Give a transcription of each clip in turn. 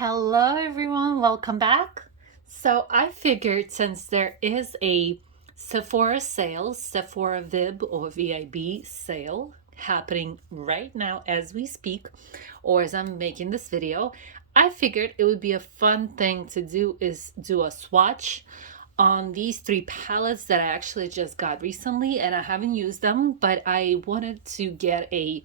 Hello everyone, welcome back. So I figured since there is a Sephora sale, Sephora VIB or VIB sale happening right now as we speak, or as I'm making this video, I figured it would be a fun thing to do is do a swatch on these three palettes that I actually just got recently and I haven't used them, but I wanted to get a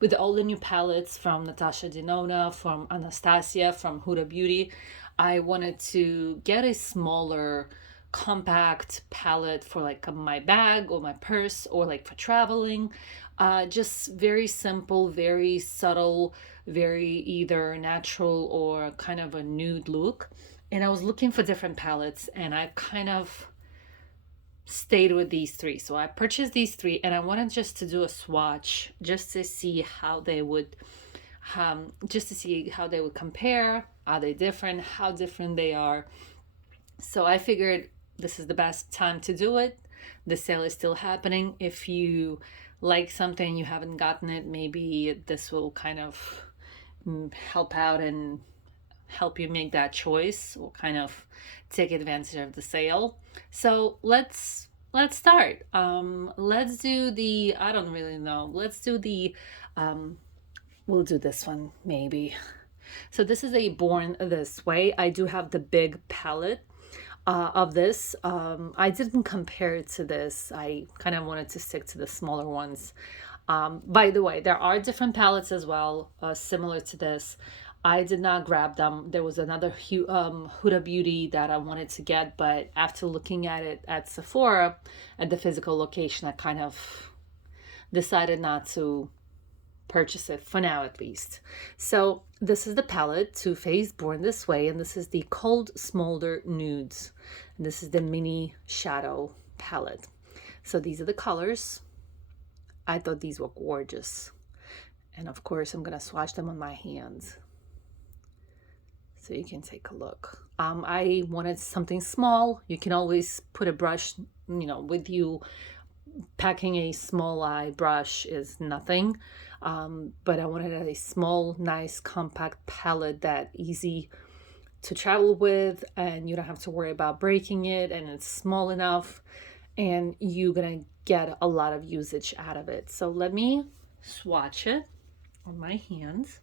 with all the new palettes from Natasha Denona, from Anastasia, from Huda Beauty. I wanted to get a smaller compact palette for like my bag or my purse or like for traveling. Just very simple, very subtle, very either natural or kind of a nude look. And I was looking for different palettes and I kind of stayed with these three. So I purchased these three and I wanted just to do a swatch just to see how they would compare. Are they different? How different they are. So I figured this is the best time to do it. The sale is still happening. If you like something you haven't gotten it, maybe this will kind of help out and help you make that choice or kind of take advantage of the sale. So let's start. Let's do the I don't really know. Let's do the we'll do this one maybe. So this is a Born This Way. I do have the big palette of this. I didn't compare it to this. I kind of wanted to stick to the smaller ones. By the way, there are different palettes as well, similar to this. I did not grab them. There was another Huda Beauty that I wanted to get, but after looking at it at Sephora, at the physical location, I kind of decided not to purchase it for now at least. So this is the palette Too Faced Born This Way, and this is the Cold Smolder Nudes. And this is the mini shadow palette. So these are the colors. I thought these were gorgeous. And of course, I'm going to swatch them on my hands so you can take a look. I wanted something small. You can always put a brush, with you. Packing a small eye brush is nothing. But I wanted a small, nice, compact palette that easy to travel with, and you don't have to worry about breaking it, and it's small enough, and you're gonna get a lot of usage out of it. So let me swatch it on my hands.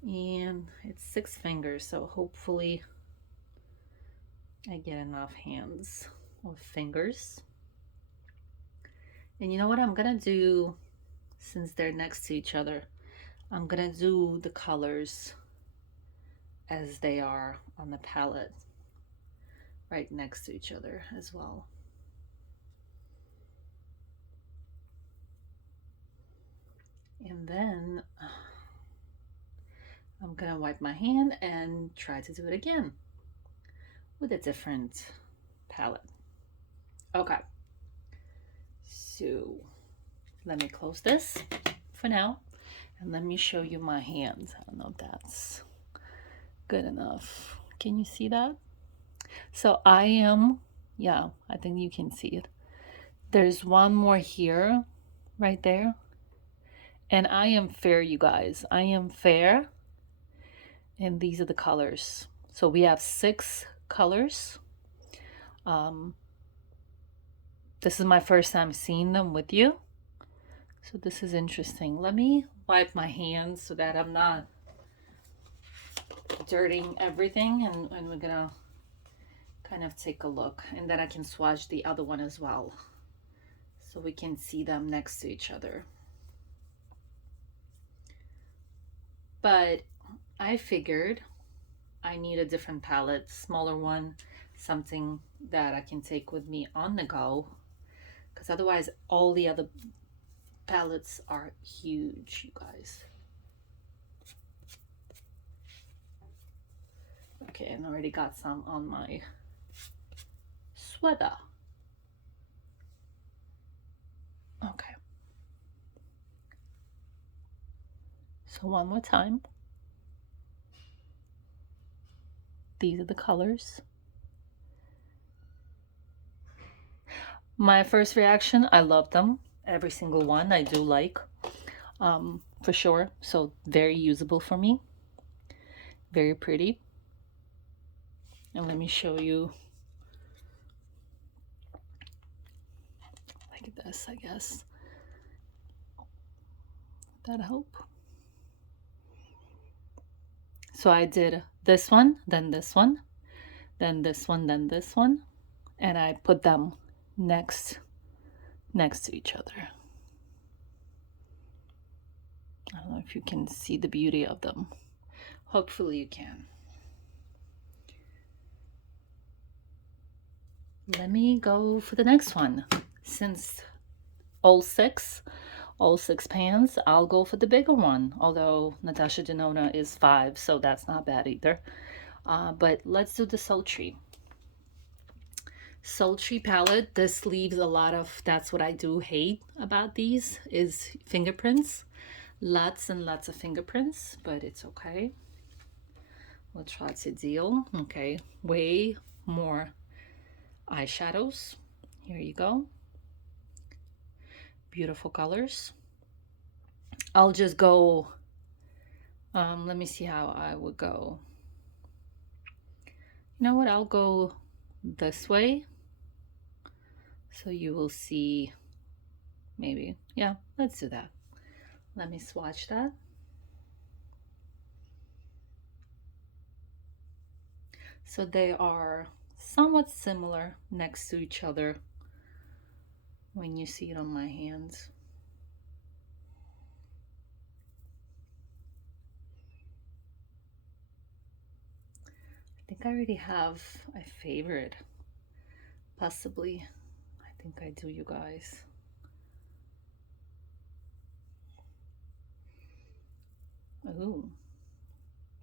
And it's 6 fingers, so hopefully I get enough hands or fingers. And you know what I'm gonna do, since they're next to each other, I'm gonna do the colors as they are on the palette right next to each other as well. And then I'm gonna wipe my hand and try to do it again with a different palette. Okay, so let me close this for now and let me show you my hands. I don't know if that's good enough. Can you see that? So I am, yeah, I think you can see it. There's one more here, right there. And I am fair, you guys. I am fair. And these are the colors. So we have 6 colors. This is my first time seeing them with you. So this is interesting. Let me wipe my hands so that I'm not dirtying everything. And we're gonna kind of take a look. And then I can swatch the other one as well, so we can see them next to each other. But I figured I need a different palette, smaller one, something that I can take with me on the go, because otherwise all the other palettes are huge, you guys. Okay, and I already got some on my sweater. Okay. So one more time. These are the colors. My first reaction, I love them. Every single one I do like, for sure. So very usable for me. Very pretty. And let me show you like this, I guess. That help? So I did this one, then this one, then this one, then this one, and I put them next to each other. I don't know if you can see the beauty of them. Hopefully you can. Let me go for the next one. Since all six pans, I'll go for the bigger one. Although Natasha Denona is 5, so that's not bad either. But let's do the sultry. Sultry palette. This leaves a lot of, that's what I do hate about these, is fingerprints. Lots and lots of fingerprints, but it's okay. We'll try to deal. Okay, way more eyeshadows. Here you go. Beautiful colors. I'll just go, let me see how I would go. You know what, I'll go this way. So you will see, maybe, yeah, let's do that. Let me swatch that. So they are somewhat similar next to each other when you see it on my hands. I think I already have a favorite, possibly. I think I do, you guys. Ooh,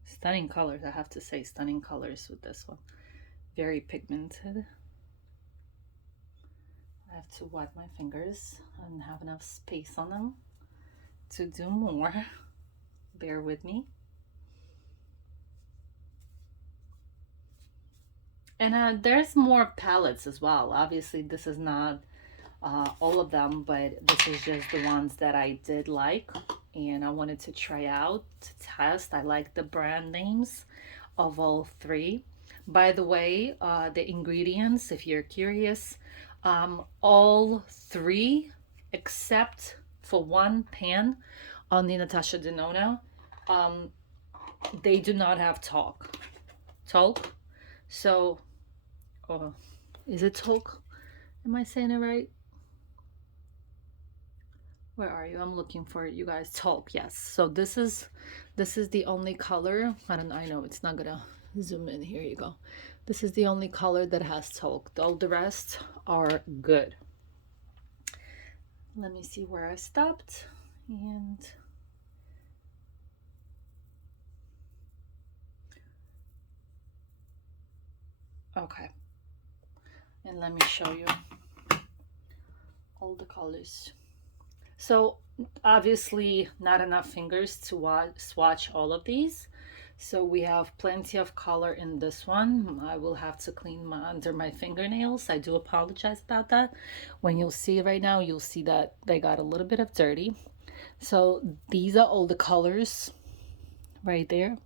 stunning colors. I have to say, stunning colors with this one. Very pigmented. I have to wipe my fingers and have enough space on them to do more. Bear with me. And there's more palettes as well. Obviously, this is not all of them, but this is just the ones that I did like and I wanted to try out to test. I like the brand names of all 3. By the way, the ingredients, if you're curious, all 3 except for one pan on the Natasha Denona, they do not have talc. So, oh, is it talc? Am I saying it right? Where are you? I'm looking for it, you guys. Talc, yes. So this is the only color. I know it's not gonna zoom in. Here you go. This is the only color that has talc. All the rest are good. Let me see where I stopped. And okay. And let me show you all the colors. So obviously not enough fingers to swatch all of these. So we have plenty of color in this one. I will have to clean under my fingernails. I do apologize about that. When you'll see right now, you'll see that they got a little bit of dirty. So these are all the colors right there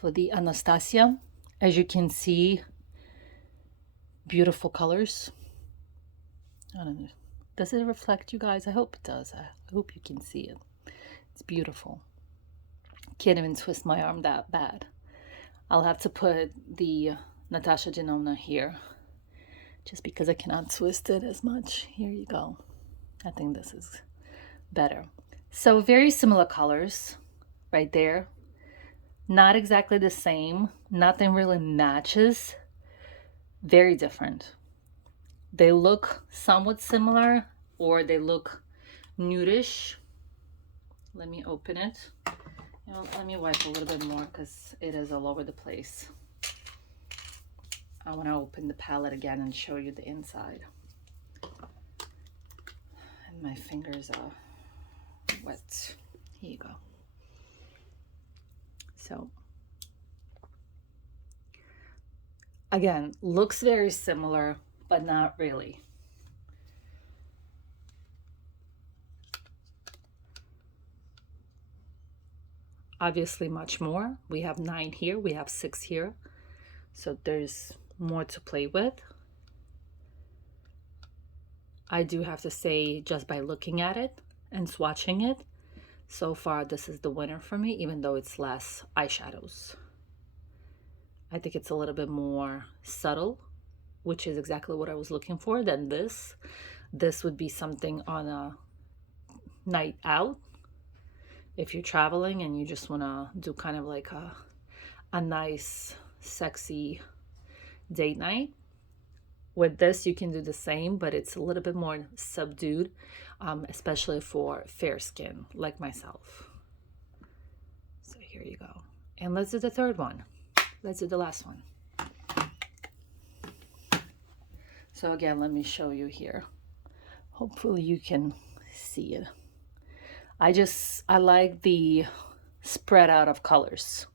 for the Anastasia. As you can see, beautiful colors. I don't know. Does it reflect, you guys? I hope it does. I hope you can see it. It's beautiful. Can't even twist my arm that bad. I'll have to put the Natasha Denona here just because I cannot twist it as much. Here you go. I think this is better. So very similar colors right there. Not exactly the same. Nothing really matches. Very different. They look somewhat similar or they look nudish. Let me open it. You know, let me wipe a little bit more because it is all over the place. I want to open the palette again and show you the inside. And my fingers are wet. Here you go. So again, looks very similar, but not really. obviously much more. We have 9 here, we have 6 here. So there's more to play with. I do have to say, just by looking at it and swatching it, so far this is the winner for me, even though it's less eyeshadows. I think it's a little bit more subtle, which is exactly what I was looking for, than this. This would be something on a night out. If you're traveling and you just want to do kind of like a nice, sexy date night. With this, you can do the same, but it's a little bit more subdued, especially for fair skin like myself. So here you go. And let's do the third one. Let's do the last one. So again, let me show you here. Hopefully you can see it. I like the spread out of colors.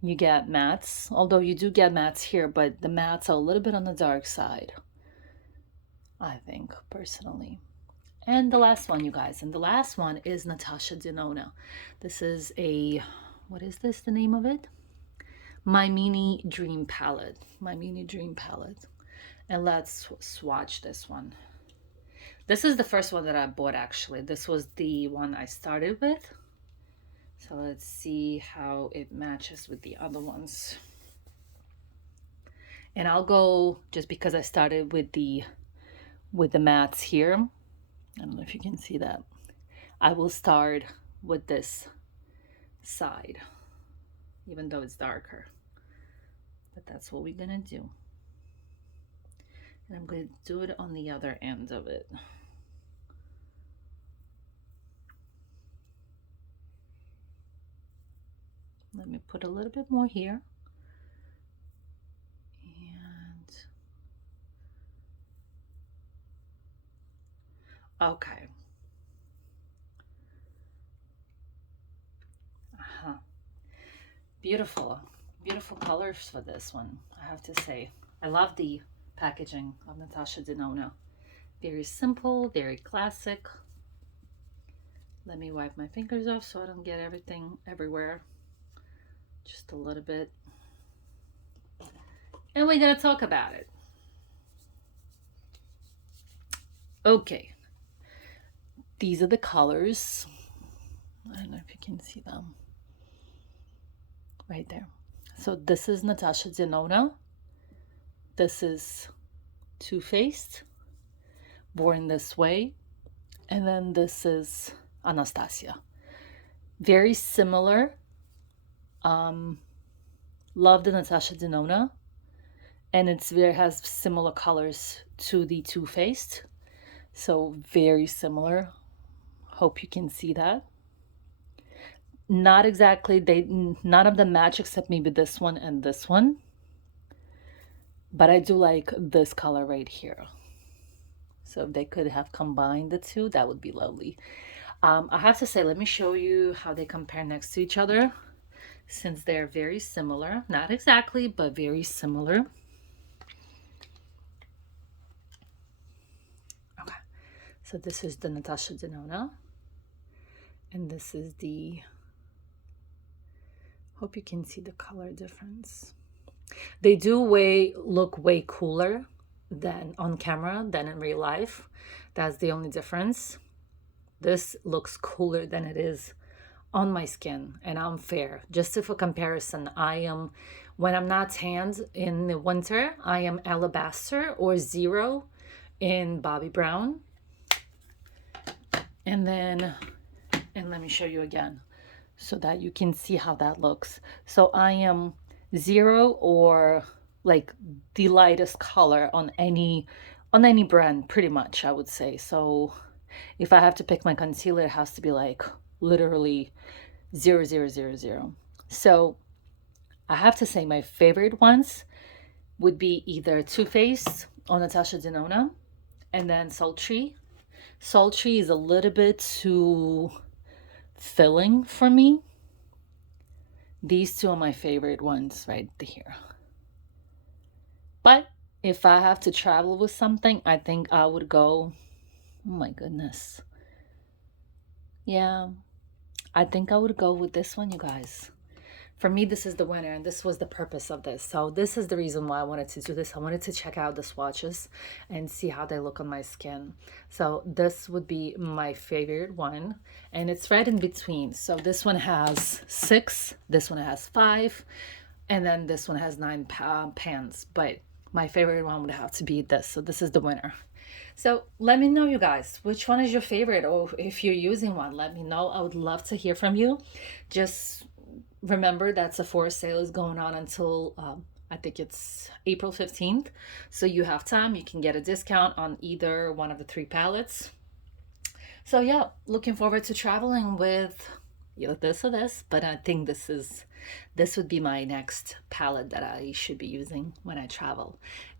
You get mattes, although you do get mattes here, but the mattes are a little bit on the dark side, I think, personally. And the last one, you guys, and the last one is Natasha Denona. This is a, what is this, the name of it? My Mini Dream Palette. My Mini Dream Palette. And let's swatch this one. This is the first one that I bought, actually. This was the one I started with. So let's see how it matches with the other ones. And I'll go, just because I started with the mattes here. I don't know if you can see that. I will start with this side, even though it's darker. But that's what we're gonna do. And I'm going to do it on the other end of it. Let me put a little bit more here. And okay. Beautiful, beautiful colors for this one, I have to say. I love the packaging of Natasha Denona. Very simple, very classic. Let me wipe my fingers off so I don't get everything everywhere. Just a little bit. And we're gonna talk about it. Okay. These are the colors. I don't know if you can see them. Right there. So this is Natasha Denona. This is Too Faced, Born This Way. And then this is Anastasia. Very similar. Love the Natasha Denona, and it has similar colors to the Too Faced, so very similar. Hope you can see that. Not exactly, none of them match except maybe this one and this one, but I do like this color right here. So if they could have combined the two, that would be lovely. I have to say, let me show you how they compare next to each other, since they're very similar. Not exactly, but very similar. Okay, so this is the Natasha Denona, and this is the, hope you can see the color difference. They do look way cooler than on camera than in real life. That's the only difference. This looks cooler than it is on my skin, and I'm fair. Just for comparison, when I'm not tanned in the winter, I am alabaster or zero in Bobbi Brown. And let me show you again so that you can see how that looks. So I am zero or like the lightest color on any brand, pretty much, I would say. So if I have to pick my concealer, it has to be like literally 0, 0, 0, 0. So I have to say my favorite ones would be either Too Faced or Natasha Denona, and then Sultry. Sultry is a little bit too filling for me. These two are my favorite ones right here. But if I have to travel with something, I think I would go, oh my goodness. Yeah, I think I would go with this one, you guys. For me, this is the winner, and this was the purpose of this. So this is the reason why I wanted to do this. I wanted to check out the swatches and see how they look on my skin. So this would be my favorite one, and it's right in between. So this one has 6, this one has 5, and then this one has 9 pans. But my favorite one would have to be this. So this is the winner. So let me know, you guys, which one is your favorite, or if you're using one, let me know. I would love to hear from you. Just remember that Sephora sale is going on until I think it's April 15th. So you have time. You can get a discount on either one of the 3 palettes. So yeah, looking forward to traveling with this or this, but I think this would be my next palette that I should be using when I travel.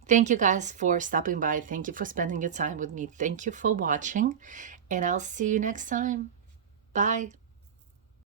Thank you guys for stopping by. Thank you for spending your time with me. Thank you for watching, and I'll see you next time. Bye.